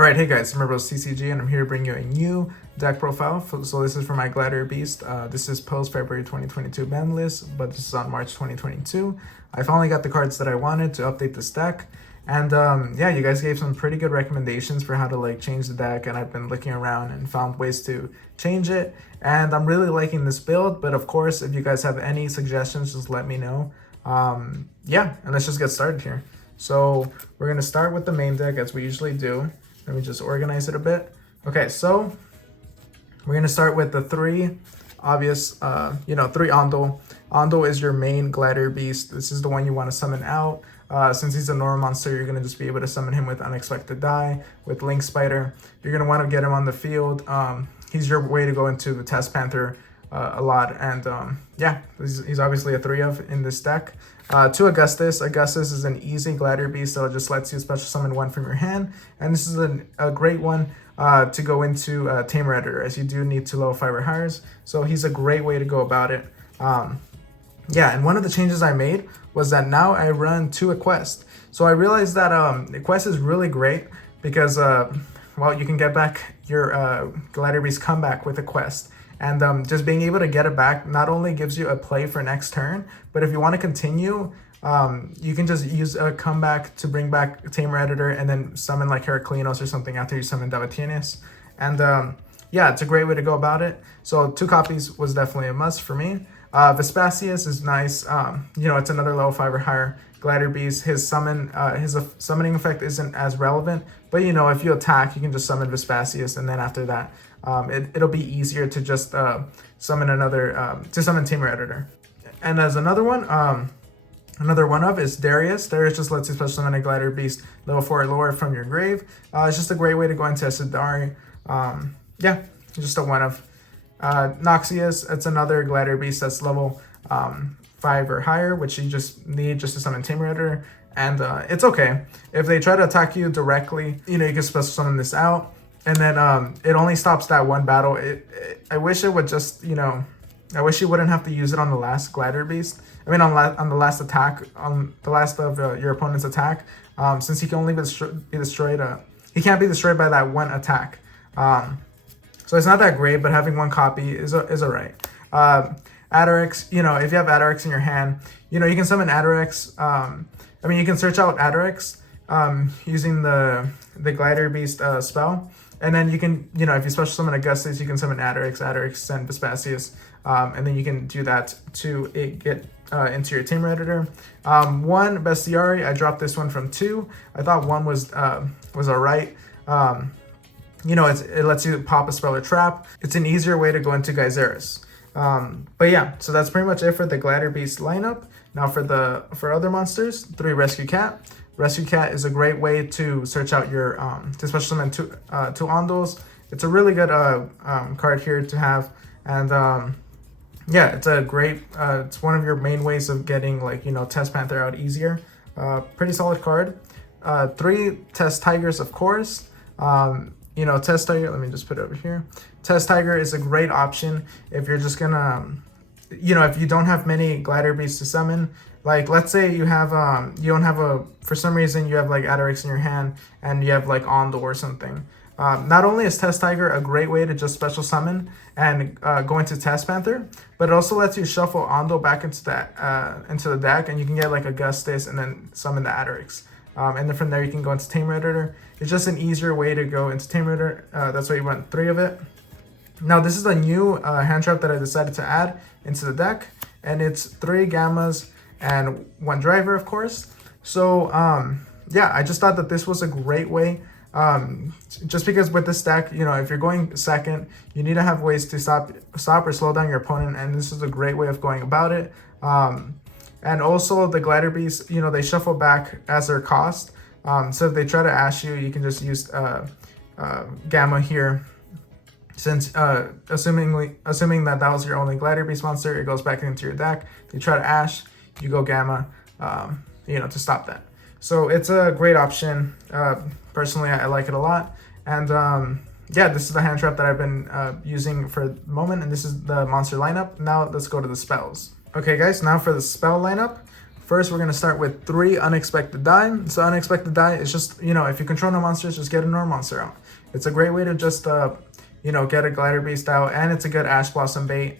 Alright, hey guys, I'm CCG and I'm here to bring you a new deck profile. So this is for my Gladiator Beast. This is post February 2022 ban list, but this is on March 2022. I finally got the cards that I wanted to update this deck. And yeah, you guys gave some pretty good recommendations for how to like change the deck, and I've been looking around and found ways to change it. And I'm really liking this build, but of course, if you guys have any suggestions, just let me know. Yeah, and let's just get started here. So we're gonna start with the main deck as we usually do. Let me just organize it a bit. Okay, so we're gonna start with the three obvious, three Ondo. Ondo is your main Gladiator Beast. This is the one you want to summon out. Since he's a normal monster, you're gonna just be able to summon him with Unexpected Die, with Link Spider. You're gonna want to get him on the field. He's your way to go into the Test Panther a lot, and yeah, he's obviously a 3-of in this deck. To Augustus. Augustus is an easy Gladiator Beast that just lets you special summon one from your hand, and this is a great one to go into Tamer Editor, as you do need 2 level 5 or higher, so he's a great way to go about it. Yeah, and one of the changes I made was that now I run 2 Quest. So I realized that Quest is really great because, well, you can get back your Gladiator Beast comeback with a Quest. And just being able to get it back not only gives you a play for next turn, but if you want to continue, you can just use a comeback to bring back Tamer Editor and then summon like Heraclinos or something after you summon Davatinius. And yeah, it's a great way to go about it. So 2 copies was definitely a must for me. Vespasius is nice. It's another level 5 or higher Gladiator Beast. His summoning effect isn't as relevant, but if you attack, you can just summon Vespasius, and then after that, it'll be easier to just summon Tamer Editor. And as another one of is Darius. Darius just lets you special summon a Gladiator Beast level 4 or lower from your grave. It's just a great way to go into Sidari. Yeah, just a 1-of. Noxius, it's another Gladiator Beast that's level 5 or higher, which you just need just to summon Tamer Editor. And it's okay. If they try to attack you directly, you can special summon this out. And then it only stops that one battle. I wish it would just, I wish you wouldn't have to use it on the last Gladiator Beast. I mean, on the last attack, on the last of your opponent's attack, since he can only be destroyed. He can't be destroyed by that one attack. So it's not that great, but having 1 copy is alright. Adarix, if you have Adarix in your hand, you can summon Adarix. You can search out Adarix using the Gladiator Beast spell. And then you can, if you special summon Augustus, you can summon Adarix, and Vespasius. And then you can do that to get into your Tamer Editor. 1 Bestiari, I dropped this one from 2. I thought 1 was alright. It lets you pop a spell or trap. It's an easier way to go into Geyseris. But yeah, so that's pretty much it for the Gladiator Beast lineup. Now for other monsters, 3 Rescue Cat. Rescue Cat is a great way to search out your to special summon 2 Ondos. It's a really good card here to have, and yeah, it's a great it's one of your main ways of getting Test Panther out easier. Pretty solid card. 3 Test Tigers, of course. Test Tiger, let me just put it over here. Test Tiger is a great option if you're just gonna, if you don't have many Gladiator Beasts to summon. Like, let's say you have, for some reason you have like Adarix in your hand and you have like Ondo or something. Not only is Test Tiger a great way to just special summon and go into Test Panther, but it also lets you shuffle Ondo back into the deck, and you can get like Augustus and then summon the Adarix. And then from there you can go into Tamer Editor. It's just an easier way to go into Tamer Editor. That's why you want 3 of it. Now this is a new hand trap that I decided to add into the deck, and it's 3 Gammas and 1 Driver, of course. So yeah, I just thought that this was a great way. Just because with this deck, if you're going second, you need to have ways to stop or slow down your opponent, and this is a great way of going about it. And also the Gladiator Beasts, they shuffle back as their cost. So if they try to ash you, you can just use Gamma here. Since assuming that was your only Gladiator Beast monster, it goes back into your deck. You try to ash, you go Gamma, to stop that. So it's a great option. Personally, I like it a lot. And yeah, this is the hand trap that I've been using for the moment, and this is the monster lineup. Now let's go to the spells. Okay guys, now for the spell lineup. First, we're going to start with 3 unexpected die. So unexpected die is just, if you control no monsters, just get a normal monster out. It's a great way to just, get a Gladiator Beast out, and it's a good Ash Blossom bait.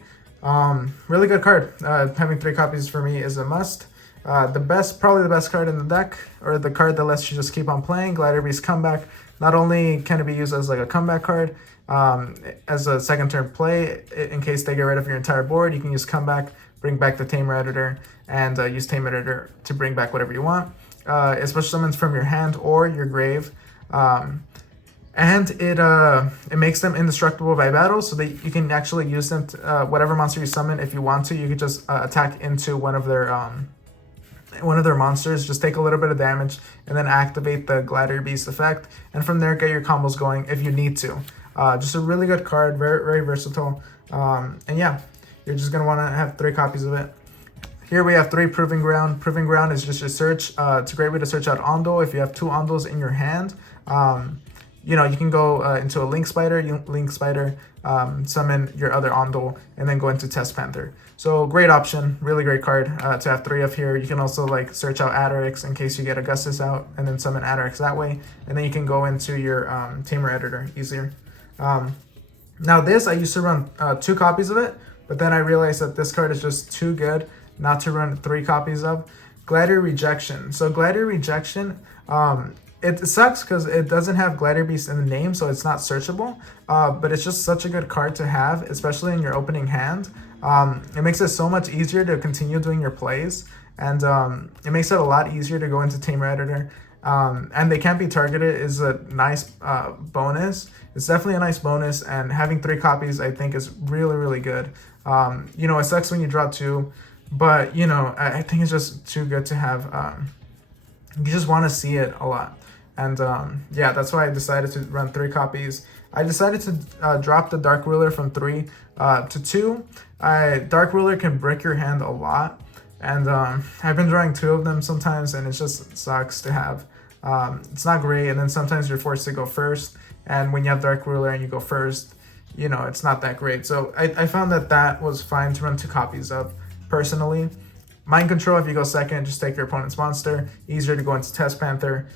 Really good card. Having 3 copies for me is a must. Probably the best card in the deck, or the card that lets you just keep on playing, Gladiator Beast Comeback. Not only can it be used as like a comeback card, as a second turn play, in case they get rid of your entire board, you can use Comeback, bring back the Tamer Editor, and use Tamer Editor to bring back whatever you want. Especially summons from your hand or your grave. And it makes them indestructible by battle, so that you can actually use them to, whatever monster you summon. If you want to, you could just attack into one of their monsters, just take a little bit of damage, and then activate the Gladiator Beast effect, and from there get your combos going if you need to. Just a really good card, very, very versatile. And yeah, you're just going to want to have 3 copies of it. Here we have 3 Proving Ground. Proving Ground is just your search. It's a great way to search out Ondo. If you have 2 Ondos in your hand, you can go into a Link Spider, summon your other Ondo, and then go into Test Panther. So great option, really great card to have 3 of here. You can also like search out Adarix in case you get Augustus out, and then summon Adarix that way. And then you can go into your Tamer Editor easier. Now this, I used to run 2 copies of it, but then I realized that this card is just too good not to run 3 copies of. Gladiator Rejection. So Gladiator Rejection, it sucks because it doesn't have Gladiator Beast in the name, so it's not searchable. But it's just such a good card to have, especially in your opening hand. It makes it so much easier to continue doing your plays, and it makes it a lot easier to go into Tamer Editor. And they can't be targeted is a nice bonus. It's definitely a nice bonus, and having 3 copies I think is really, really good. It sucks when you draw 2, but I think it's just too good to have. You just want to see it a lot. And yeah, that's why I decided to run 3 copies. I decided to drop the Dark Ruler from 3 to 2. Dark Ruler can brick your hand a lot. And I've been drawing 2 of them sometimes, and it just sucks to have. It's not great, and then sometimes you're forced to go first. And when you have Dark Ruler and you go first, it's not that great. So I found that was fine to run 2 copies of, personally. Mind Control, if you go second, just take your opponent's monster. Easier to go into Test Panther.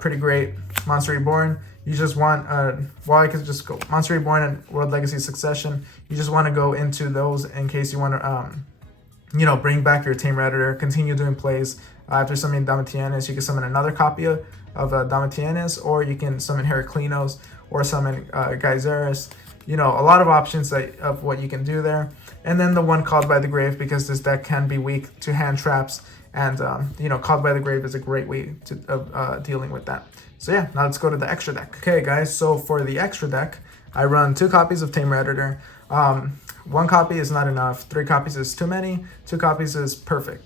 Pretty great. Monster Reborn, you just want, I could just go Monster Reborn and World Legacy Succession. You just want to go into those in case you want to, bring back your Tamer Editor, continue doing plays. After summoning Domitianus, you can summon another copy of Domitianus, or you can summon Heraclinos, or summon Geyseris. A lot of options of what you can do there. And then the one Called by the Grave, because this deck can be weak to hand traps, and Called by the Grave is a great way of dealing with that. So yeah, now let's go to the extra deck. Okay guys, so for the extra deck, I run 2 copies of Tamer Editor. 1 copy is not enough, 3 copies is too many, 2 copies is perfect.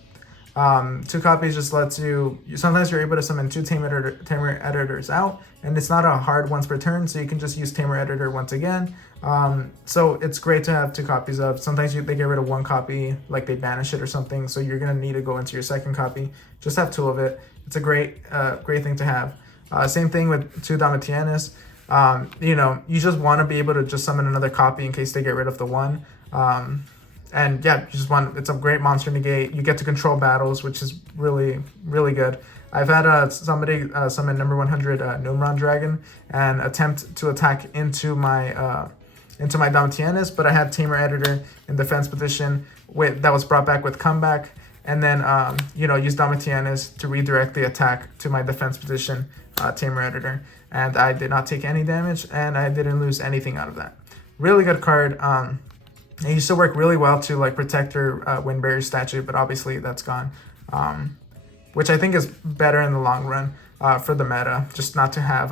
2 copies just lets sometimes you're able to summon 2 Tamer Editors out, and it's not a hard once per turn, so you can just use Tamer Editor once again. So it's great to have 2 copies of. Sometimes they get rid of 1 copy, like they banish it or something, so you're going to need to go into your second copy. Just have 2 of it. It's a great thing to have. Same thing with 2 Domitianus. You just want to be able to just summon another copy in case they get rid of the 1. And yeah, it's a great monster negate. You get to control battles, which is really, really good. I've had somebody summon number 100 Numron Dragon and attempt to attack into my Domitianus, but I had Tamer Editor in defense position that was brought back with comeback, and then use Domitianus to redirect the attack to my defense position, Tamer Editor, and I did not take any damage, and I didn't lose anything out of that. Really good card. It used to work really well to like protect your Wind Barrier statue, but obviously that's gone. Which I think is better in the long run for the meta, just not to have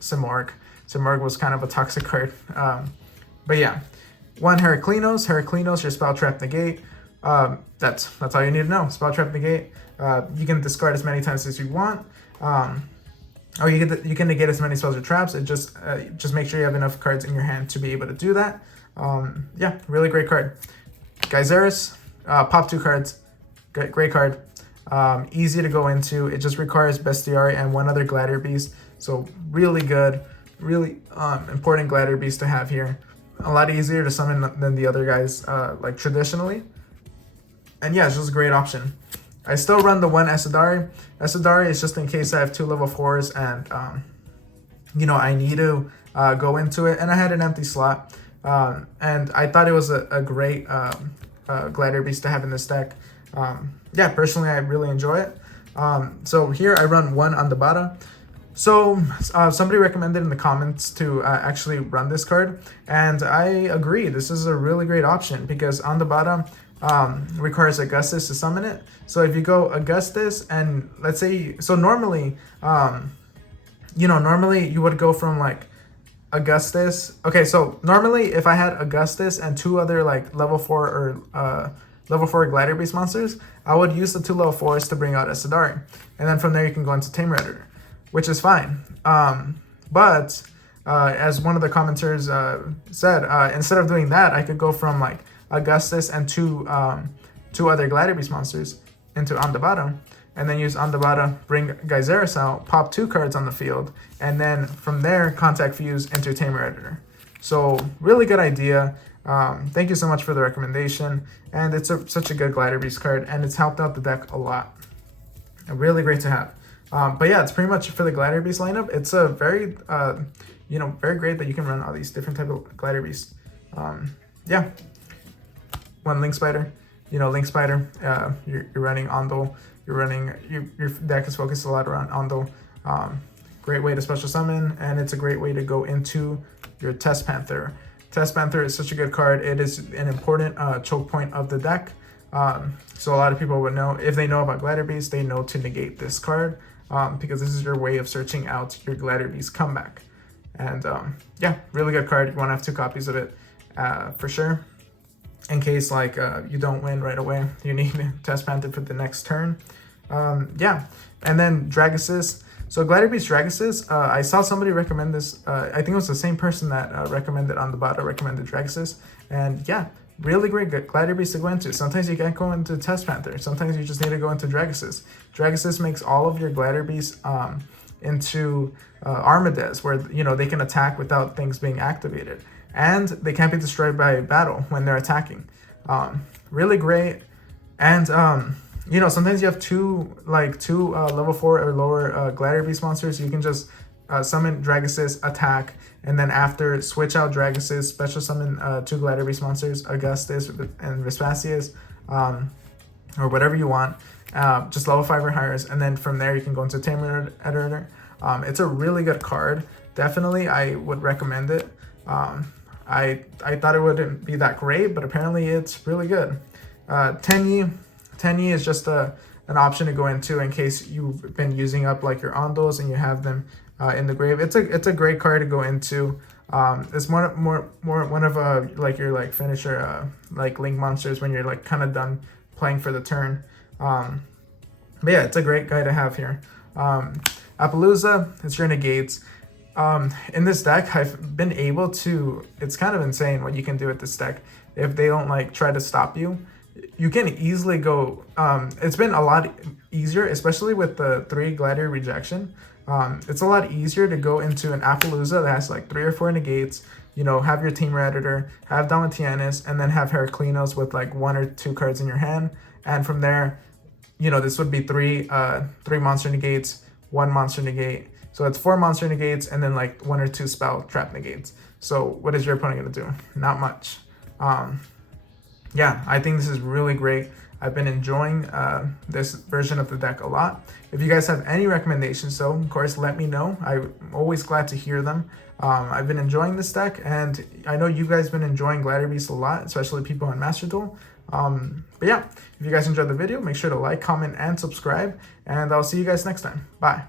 Simorg. Simorg was kind of a toxic card. But yeah, 1 Heraclinos, your Spell Trap Negate. That's all you need to know. Spell Trap Negate. You can discard as many times as you want. Or you can negate as many spells or traps. It just make sure you have enough cards in your hand to be able to do that. Yeah, really great card. Geyseris, pop 2 cards. Great card. Easy to go into. It just requires Bestiary and 1 other Gladiator Beast. So really good, really important Gladiator Beast to have here. A lot easier to summon than the other guys, like traditionally. And yeah, it's just a great option. I still run the one Esadari. Esadari is just in case I have 2 level 4s and you know, I need to go into it, and I had an empty slot, and I thought it was a great Gladiator Beast to have in this deck. Yeah, personally, I really enjoy it. So here I run 1 on the bottom. So somebody recommended in the comments to actually run this card, and I agree. This is a really great option because on the bottom requires Augustus to summon it. So if you go Augustus and let's say, so normally, you know, normally you would go from like Augustus. Okay, so normally if I had Augustus and 2 other like level 4 or level 4 Gladiator Beast monsters, I would use the 2 level 4s to bring out Esadari. And then from there you can go into Tamer Editor, which is fine. But as one of the commenters said, instead of doing that, I could go from like Augustus and 2 other Gladiator Beast monsters into Andabada, and then use Andabada, bring Geyseris out, pop 2 cards on the field, and then from there contact Fuse into Tamer Editor. So really good idea. Thank you so much for the recommendation, and it's such a good Gladiator Beast card, and it's helped out the deck a lot. Really great to have. But yeah, it's pretty much for the Gladiator Beast lineup. It's a very, you know, very great that you can run all these different type of Gladiator Beasts. Yeah, 1 Link Spider. You know, Link Spider. You're running Ondo. You're running. Your deck is focused a lot around Ondo. Great way to special summon, and it's a great way to go into your Test Panther. Test Panther is such a good card. It is an important choke point of the deck. So a lot of people would know, if they know about Gladiator Beast, they know to negate this card because this is your way of searching out your Gladiator Beast comeback. And yeah, really good card. You want to have 2 copies of it for sure. In case like you don't win right away, you need Test Panther for the next turn. Yeah, and then Dragosis. So Gladiator Beast Dragosis, I saw somebody recommend this. I think it was the same person that recommended on the bot, recommended Dragosis. And yeah, really great Gladiator Beast to go into. Sometimes you can't go into Test Panther. Sometimes you just need to go into Dragosis. Dragosis makes all of your Gladiator Beasts into Armades, where you know they can attack without things being activated, and they can't be destroyed by battle when they're attacking. Really great. And you know, sometimes you have two level 4 or lower Gladiator Beast monsters. You can just summon Dragosis, attack, and then after switch out Dragosis, special summon 2 Gladiator Beast monsters, Augustus and Vespasius, or whatever you want. Just level 5 or higher, and then from there you can go into Tamer Editor. It's a really good card. Definitely, I would recommend it. I thought it wouldn't be that great, but apparently it's really good. Tenyi is just an option to go into in case you've been using up like your Ondos and you have them in the grave. It's a great card to go into. It's more one of like your like finisher like link monsters when you're like kind of done playing for the turn. But yeah, it's a great guy to have here. Appaloosa, it's your negates. In this deck, I've been able to, it's kind of insane what you can do with this deck. If they don't like try to stop you, you can easily go, it's been a lot easier, especially with the 3 Gladiator rejection. It's a lot easier to go into an Appaloosa that has like 3 or 4 negates, you know, have your Tamer Editor, have Domitianus, and then have Heraclinos with like 1 or 2 cards in your hand. And from there, you know, this would be 3 monster negates, 1 monster negate. So it's 4 monster negates and then like 1 or 2 spell trap negates. So what is your opponent going to do? Not much. Yeah, I think this is really great. I've been enjoying this version of the deck a lot. If you guys have any recommendations, though, of course, let me know. I'm always glad to hear them. I've been enjoying this deck, and I know you guys have been enjoying Gladiator Beast a lot, especially people on Master Duel. But yeah, if you guys enjoyed the video, make sure to like, comment, and subscribe, and I'll see you guys next time. Bye.